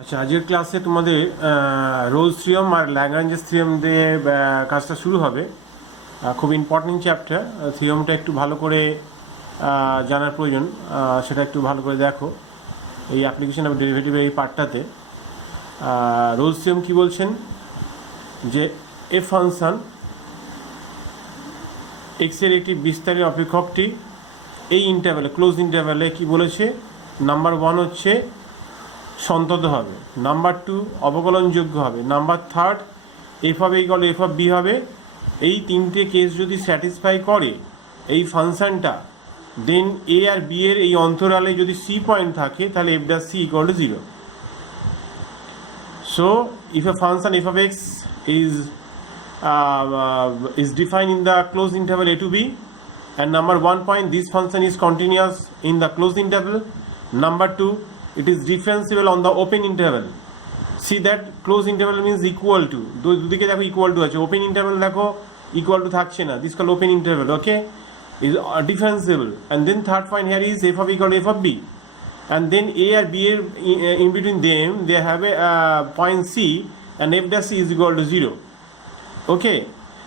আচ্ছা, আজকের ক্লাসে তোমাদের রোলস থিওরেম আর ল্যাগ্রাঞ্জেস থিওরেম দিয়ে কাজটা শুরু হবে। খুব ইম্পর্টেন্ট চ্যাপ্টার। থিওরেমটা একটু ভালো করে জানার প্রয়োজন, সেটা একটু ভালো করে দেখো এই অ্যাপ্লিকেশন অফ ডেরিভেটিভের এই পার্টটাতে। রোলস থিওরেম কী বলছেন যে এ ফাংশন এক্সের একটি বিস্তারের অপেক্ষকটি এই ইন্টারভ্যালে, ক্লোজ ইন্টারভ্যালে কী বলেছে, নাম্বার 1 হচ্ছে সন্তত হবে, নাম্বার 2 অবকলনযোগ্য হবে, নাম্বার 3 এফ হবে ইকুয়াল এফ অফ বি হবে। এই তিনটে কেস যদি স্যাটিসফাই করে এই ফাংশনটা, দেন এ আর বি এর এই অন্তরালে যদি সি পয়েন্ট থাকে তাহলে F dash C equal to 0। So if a function F of X is defined in the closed interval a to b, and number 1 point, this function is continuous in the closed interval. Number 2, it is differentiable on the open interval. See that closed interval means equal to, দুদিকে দেখো equal to আছে, open interval দেখো equal to থাকছে না, this called open interval, okay, is differentiable. And then third point here is f of equal to f of b, and then a or b in between them they have a point c, and f dash c is equal to 0. Okay,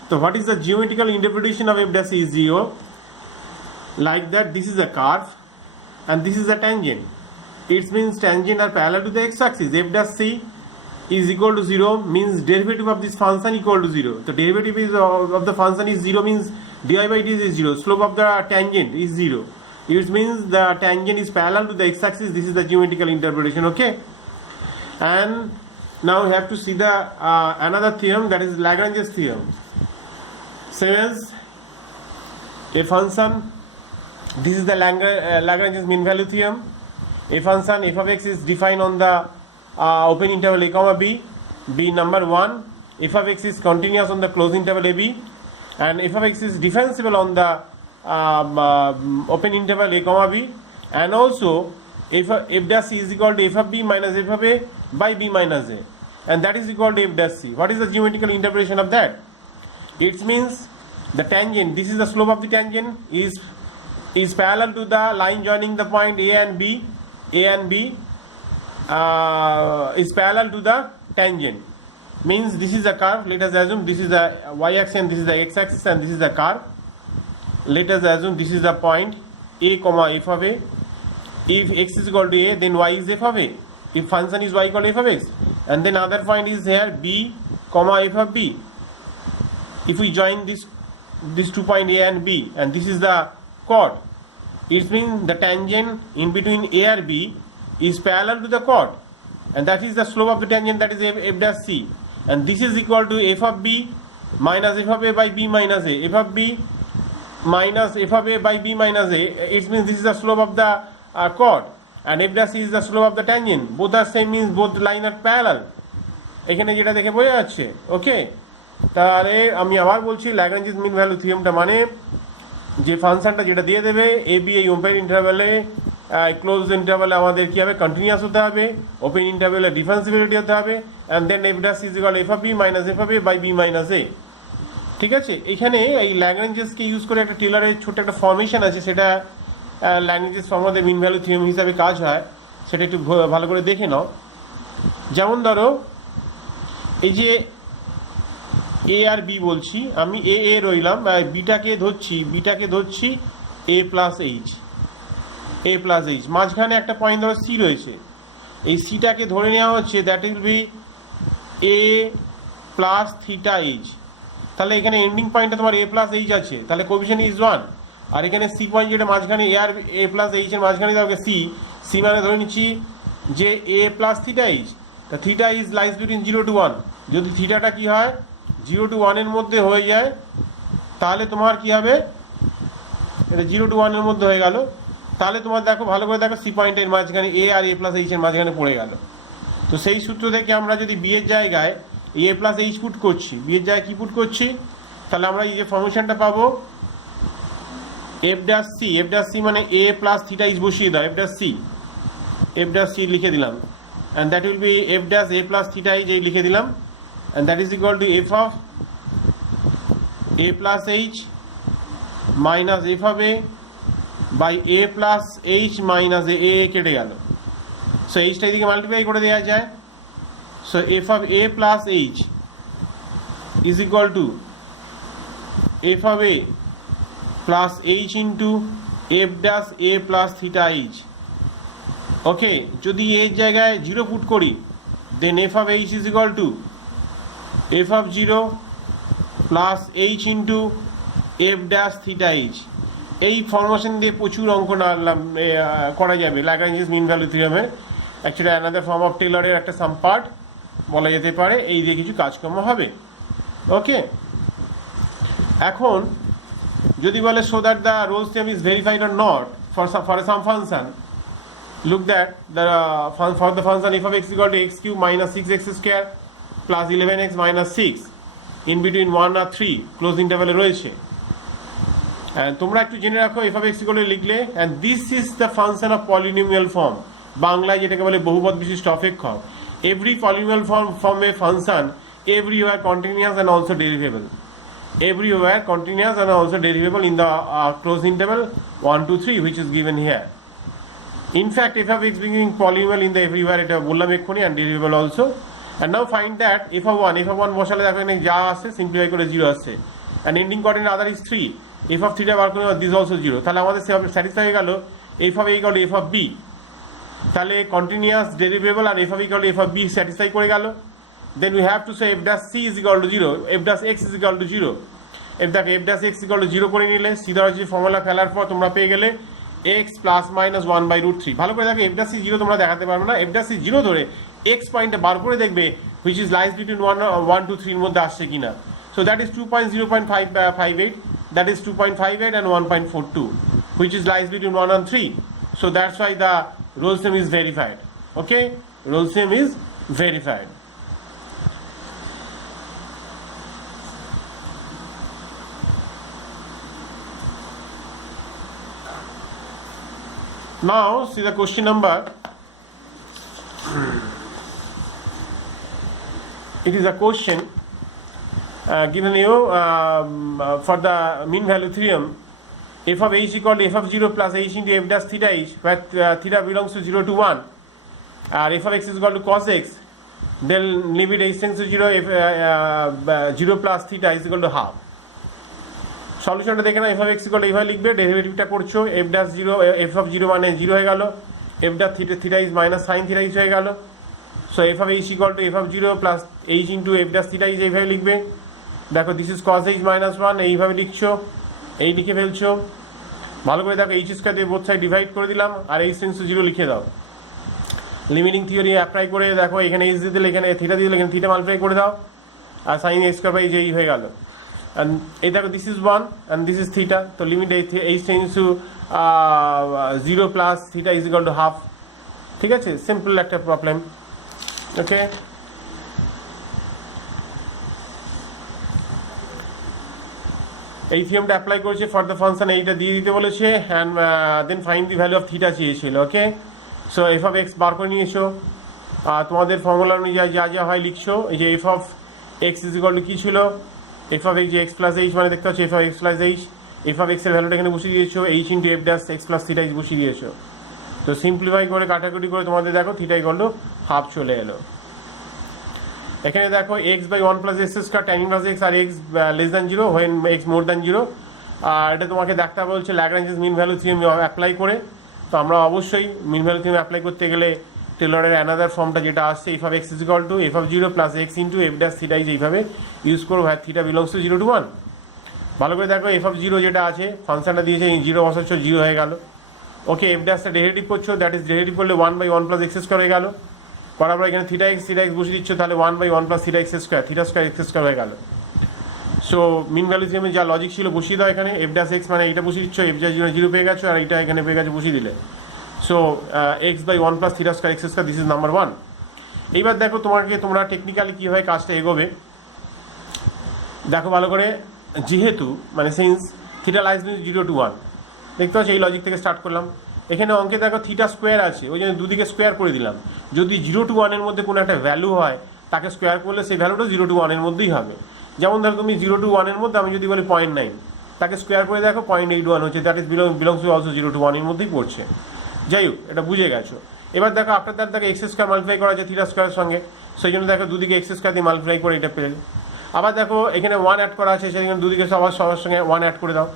so what is the geometrical interpretation of f dash c is 0? Like that, this is a curve and this is a tangent. It means tangent are parallel to the x-axis. F dash c is equal to 0 means derivative of this function equal to 0. The derivative is of the function is 0 means dy by dt is 0. Slope of the tangent is 0. It means the tangent is parallel to the x-axis. This is the geometrical interpretation. Okay, and now we have to see the another theorem, that is Lagrange's theorem. Says a function, this is the Lagrange's mean value theorem. A function f of x is defined on the open interval a comma b. B number 1, f of x is continuous on the closed interval a b, and f of x is differentiable on the open interval a comma b, and also f dash c is equal to f of b minus f of a by b minus a, and that is equal to f dash c. What is the geometrical interpretation of that? It means the tangent, this is the slope of the tangent, is parallel to the line joining the point a and b. A and b is parallel to the tangent, means this is a curve. Let us assume this is the y-axis and this is the x-axis and this is the curve. Let us assume this is the point a comma f of a. If x is equal to a, then y is f of a. If function is y equal to f of x, and then other point is here b comma f of b. If we join this 2 point a and b, and this is the chord, it means the tangent in between a and b is parallel to the chord, and that is the slope of the tangent, that is f dash c, and this is equal to f of b minus f of a by b minus a. F of b minus f of a by b minus a, it means this is the slope of the chord, and f dash c is the slope of the tangent. Both are same means both line are parallel. এখানে যেটা দেখে বোঝা যাচ্ছে। ওকে, তাহলে আমি আবার বলছি, Lagrange's mean value থিওরেমটা মানে যে ফাংশনটা যেটা দিয়ে দেবে এ বি এই ওপেন ইন্টারভ্যালে, ক্লোজ ইন্টারভ্যালে আমাদের কী হবে, কন্টিনিউয়াস হতে হবে, ওপেন ইন্টারভ্যালে ডিফারেন্সিবিলিটি হতে হবে, and then f dash is equal f of b minus f of a by b minus a. ঠিক আছে, এখানে এই ল্যাগ্রাঞ্জেসকে ইউজ করে একটা টেলরের ছোট্ট একটা ফর্মেশন আছে, সেটা ল্যাগ্রাঞ্জেস ফর্মুলাতে মিন ভ্যালু থিওরেম হিসাবে কাজ হয়, সেটা একটু ভালো করে দেখে নাও। যেমন ধরো এই যে এ আর বি বলছি, আমি এ রইলাম, বিটাকে ধরছি এ প্লাস এইচ, মাঝখানে একটা পয়েন্ট ধরো সি রয়েছে, এই সিটাকে ধরে নেওয়া হচ্ছে that will B A plus theta H. তাহলে এখানে এন্ডিং পয়েন্টটা তোমার এ প্লাস এইচ আছে, তাহলে কোএফিশিয়েন্ট ইজ 1, আর এখানে সি পয়েন্ট যেটা মাঝখানে এ আর এ প্লাস এইচ এর মাঝখানে তাহলে সি মানে ধরে নিচ্ছি যে এ প্লাস থিটা এইচ, তা theta is lies between 0 to 1। যদি থিটাটা কি হয় 0 to 1 এর মধ্যে হয়ে যায়, তাহলে তোমার কি হবে, এটা 0 to 1 এর মধ্যে হয়ে গেল, তাহলে তোমার দেখো ভালো করে দেখো সি পয়েন্টের মাঝখানে এ আর এ প্লাস এইচ এর মাঝখানে পড়ে গেল। তো সেই সূত্র থেকে আমরা যদি বি এর জায়গায় এ প্লাস এইচ পুট করছি, বি এর জায়গায় কি পুট করছি, তাহলে আমরা এই যে ফর্মেশনটা পাবো এফ ড্যাশ সি মানে এ প্লাস থিটা ইজ বসিয়ে দাও, এফ ড্যাশ সি লিখে দিলাম, and that will be F dash a plus theta is এই লিখে দিলাম, and that is equal to f of a plus h minus f of a by a plus h minus a কেটে গেল। So এইচটা এদিকে multiply করে দেওয়া যায়, So f of a plus h is equal to f of a plus h into f dash a plus theta h. ওকে, যদি এর জায়গায় 0 put করি, দেন f of h is equal to f of 0 plus h into f dash theta h. এই formation দিয়ে প্রচুর অঙ্ক করা যাবে ল্যাগ্রাঞ্জেস মিন ভ্যালু থিওরেমের। অ্যাকচুয়ালি অ্যানাদার ফর্ম অফ টেলরের একটা সাম পার্ট বলা যেতে পারে, এই দিয়ে কিছু কাজকর্ম হবে। ওকে, এখন যদি বলে so that the Rolle's theorem is verified or not for some function, look that for the function f of x equal to x cube minus 6x square plus 11x minus 6 in between 1 R 3 close ইন্টারভ্যালে রয়েছে। তোমরা একটু জেনে রাখো f of x equal to লিখলে, and this is the function of polynomial form, বাংলায় যেটাকে বলে বহুপদ বিশিষ্ট অপেক্ষক। every polynomial form a function everywhere continuous and also derivable, everywhere continuous and also derivable in the closed interval 1 to 3 which is given here. In fact, f of x being polynomial in the everywhere, এটা বললাম এক্ষুনি, and derivable also. And now find that f of 1 বসালে দেখো এখানে যা আসছে simplify করে 0 আসছে, and ending coordinate other is 3. f of 3 বার করে this also 0, তাহলে আমাদের স্যাটিসফাই হয়ে গেল f of a equal to f of b, তাহলে কন্টিনিউয়াস ডেরিভেবল আর f of equal to f of b satisfy করে গেল। Then we have to say f dash c is equal to 0, f dash x is equal to 0. f dash x equal to 0 করে নিলে সিধা হচ্ছে formula ফেলার পর তোমরা পেয়ে গেলে x প্লাস মাইনাস 1/√3। ভালো করে দেখো f dash c 0 তোমরা দেখাতে পারবে না, f dash c 0 ধরে x পয়েন্টে বার করে দেখবে which is lies between 1 to 3 এর মধ্যে আসছে কিনা। So that is 2.0.58, that is 2.58 and 1.42 which is lies between 1 and 3. So that's why the Rolle's theorem is verified. Okay, Rolle's theorem is verified. Now see the question number. It is a question given you for the mean value theorem. F of h equal to f of 0 plus h into f dash theta h, where theta belongs to 0 to 1. F of x is equal to cos x. Then limit h tends to 0. F 0 plus theta is equal to half. সলিউশনটা দেখে না, f of x equal to এইভাবে লিখবে, ডেরিভেটিভটা করছো f dash 0, f of 0 মানে 0 হয়ে গেল, f dash theta is minus sin theta is হয়ে গেল। So f of h equal to f of 0 plus h into f dash theta is এইভাবে লিখবে। দেখো this is cos h minus 1, এইভাবে লিখছো, এই লিখে ফেলছো। ভালো করে দেখো h স্কয়ার দিয়ে বোথ সাইড ডিভাইড করে দিলাম, আর h টেন্ডস টু 0 লিখে দাও। লিমিটিং থিওরি অ্যাপ্লাই করে দেখো এখানে h দিয়ে দিলে, এখানে থিটা দিয়ে দিলে, এখানে থিটা মাল্টিপ্লাই করে দাও, আর sin x square by j হয়ে গেল। and এই দেখো this is 1 and this is theta, তো limit h tends to 0 plus theta is equal to half. ঠিক আছে, সিম্পল একটা প্রবলেম। ওকে, এই থিওরেমটা অ্যাপ্লাই করেছে ফর দ্য ফাংশন, এইটা দিয়ে দিতে বলেছে, and then find the value of theta চেয়েছিল। Okay, so f of x বার করে নিয়েছো, তোমাদের ফর্মুলা অনুযায়ী যা যা হয় লিখছো। এই যে f of x is equal to কী ছিল, এফ অফ এক্স যে এক্স প্লাস এইচ মানে দেখতে পাচ্ছি f of x plus h, f of এক্সের ভ্যালুটা এখানে বসিয়ে দিয়েছো, h into f dash x plus theta is বসিয়ে দিয়েছো। তো সিম্পলিফাই করে কাটাকুটি করে তোমাদের দেখো থিটা ইকুয়াল টু হাফ চলে এলো। এখানে দেখো x by 1 plus x square tan inverse x আর x less than 0 when x more than 0। আর এটা তোমাকে দেখতে বলছে Lagrange's mean value theorem apply করে। তো আমরা অবশ্যই মিন ভ্যালু থিওরেম অ্যাপ্লাই করতে গেলে টেলরের অ্যানাদার ফর্মটা যেটা আসছে F of x is equal two F of 0 plus x into f dash theta is এইভাবে ইউজ করবো, হ্যাঁ থিটা বিলংস টু 0 to 1। ভালো করে দেখো এফ অফ 0 যেটা আছে ফাংশনটা দিয়েছে 0 বসাচ্ছ 0 হয়ে গেল। ওকে, এফ ড্যাশটা ডেরিভেটিভ করছো, দ্যাট ইজ ডেরিভেটিভ করলে 1/1 প্লাস এক্স স্কোয়ার হয়ে গেল। করার পর এখানে থিটা এক্স বসিয়ে দিচ্ছ, তাহলে 1/1 plus theta x square, theta square x square হয়ে গেল। সো মিন ভ্যালু থিওরেমে যা লজিক ছিল বসিয়ে দাও এখানে, এফ ড্যাশ এক্স মানে এইটা বসিয়ে দিচ্ছ, এফ ড্যাশ 0 পেয়ে গেছো, আর এইটা এখানে পেয়ে গেছো বসিয়ে দিলে। So x/1 plus theta square x square, this is number 1। এইবার দেখো তোমরা টেকনিক্যালি কীভাবে কাজটা এগোবে দেখো ভালো করে। যেহেতু মানে since theta lies between 0 to 1, দেখতে পাচ্ছি এই লজিক থেকে স্টার্ট করলাম। এখানে অঙ্কে দেখো থিটা স্কোয়ার আছে, ওই জন্য দুদিকে স্কোয়ার করে দিলাম। যদি 0 to 1 এর মধ্যে কোনো একটা ভ্যালু হয় তাকে স্কোয়ার করলে সেই ভ্যালুটা 0 to 1 এর মধ্যেই হবে। যেমন ধরো তুমি 0 to 1 এর মধ্যে আমি যদি বলি 0.9, তাকে স্কোয়ার করে দেখো 0.81 হচ্ছে, that is belongs to also 0 to 1 এর মধ্যেই পড়ছে। যাই হোক, এটা বুঝে গেছো। এবার দেখো আফটার দ্যাট দেখো এক্স স্কোয়ার মাল্টিপ্লাই করা আছে থিটা স্কোয়ারের সঙ্গে, সেই জন্য দেখো দুদিকে এক্স স্কোয়ার দিয়ে মাল্টিপ্লাই করে এটা পেলে। আবার দেখো এখানে 1 অ্যাড করা আছে, সেখানে দুদিকে সবার সঙ্গে 1 অ্যাড করে দাও।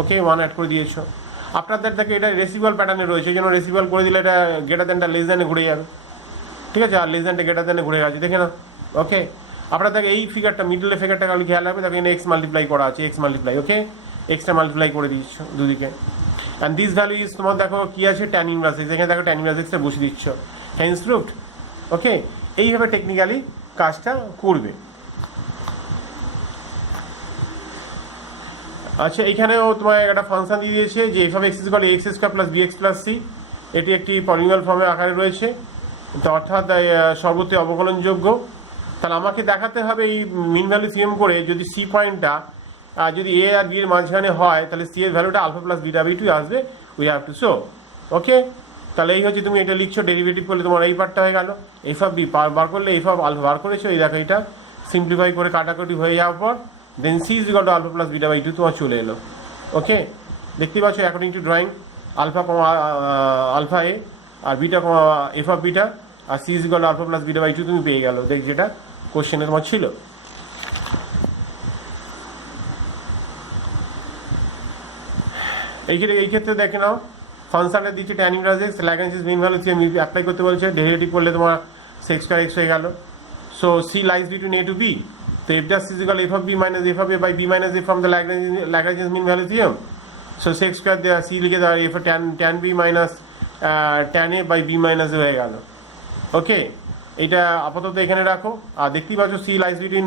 ওকে, 1 অ্যাড করে দিয়েছো। আপনাদের দেখে এটা রেসিভাল প্যাটার্নে রয়েছে, এই জন্য রেসিভাল করে দিলে এটা গ্রেটার দ্যানটা লেস দ্যানে ঘুরে যাবে, ঠিক আছে, আর লেস দ্যানটা গ্রেটার দ্যানে ঘুরে গেছে, দেখে না। ওকে, আপনার দেখে এই ফিগারটা মিডলের ফিগারটা খালি খেয়াল রাখবে, দেখেন এক্স মাল্টিপ্লাই করা আছে, এক্স মাল্টিপ্লাই, ওকে, এক্সটা মাল্টিপ্লাই করে দিচ্ছ দুদিকে। অ্যান্ড দিস ভ্যালু ইজ তোমার দেখো কী আছে, ট্যান ইনভার্স এক্স, এখানে দেখো ট্যান ইনভার্স এক্সটা বসিয়ে দিচ্ছ, হ্যান্স প্রুভড। ওকে, এইভাবে টেকনিক্যালি কাজটা করবে। আচ্ছা, এইখানেও তোমার একটা ফাংশন দিয়ে দিয়েছে যে f of x is equal x square plus b x plus c, এটি একটি পলিনোমিয়াল ফর্মের আকারে রয়েছে, তো অর্থাৎ সর্বত্র অবকলনযোগ্য। তাহলে আমাকে দেখাতে হবে এই মিন ভ্যালু থিওরেম করে যদি সি পয়েন্টটা যদি এ আর বি এর মাঝখানে হয়, তাহলে সি এর ভ্যালুটা alpha plus beta by two আসবে, we have to show. Okay, তাহলে এই হচ্ছে তুমি এটা লিখছো, ডেরিভেটিভ করলে তোমার এই পার্টটা হয়ে গেল, এফ অফ বি বার করলে এফ অফ আলফা বার করেছো, এই দেখো এটা সিম্পলিফাই করে কাটাকুটি হয়ে যাওয়ার পর then c is equal to alpha plus beta by two তোমার চলে এলো। ওকে, দেখতে পাচ্ছ according to drawing alpha alpha a আর বিটা এফ অফ বিটা আর c is equal to alpha plus beta by two তুমি পেয়ে গেল, দেখ যেটা কোশ্চেনে তোমার ছিল। এই ক্ষেত্রে দেখে নাও ফাংশনটা দিচ্ছে tan inverse x, Lagrange's mean value theorem apply করতে বলছে, ডেরিভেটিভ করলে তোমার সেক্স স্কয়ার এক্স হয়ে গেল। So c lies between a to b, তো f dash is equal f of b minus f of a by b minus a from the Lagrange's mean value theorem. So sec square দেওয়া c লিখে দেওয়া f tan b minus tan a by b minus a হয়ে গেল। ওকে, এটা আপাতত এখানে রাখো। আর দেখতেই পাচ্ছ সি লাইজ বিটুইন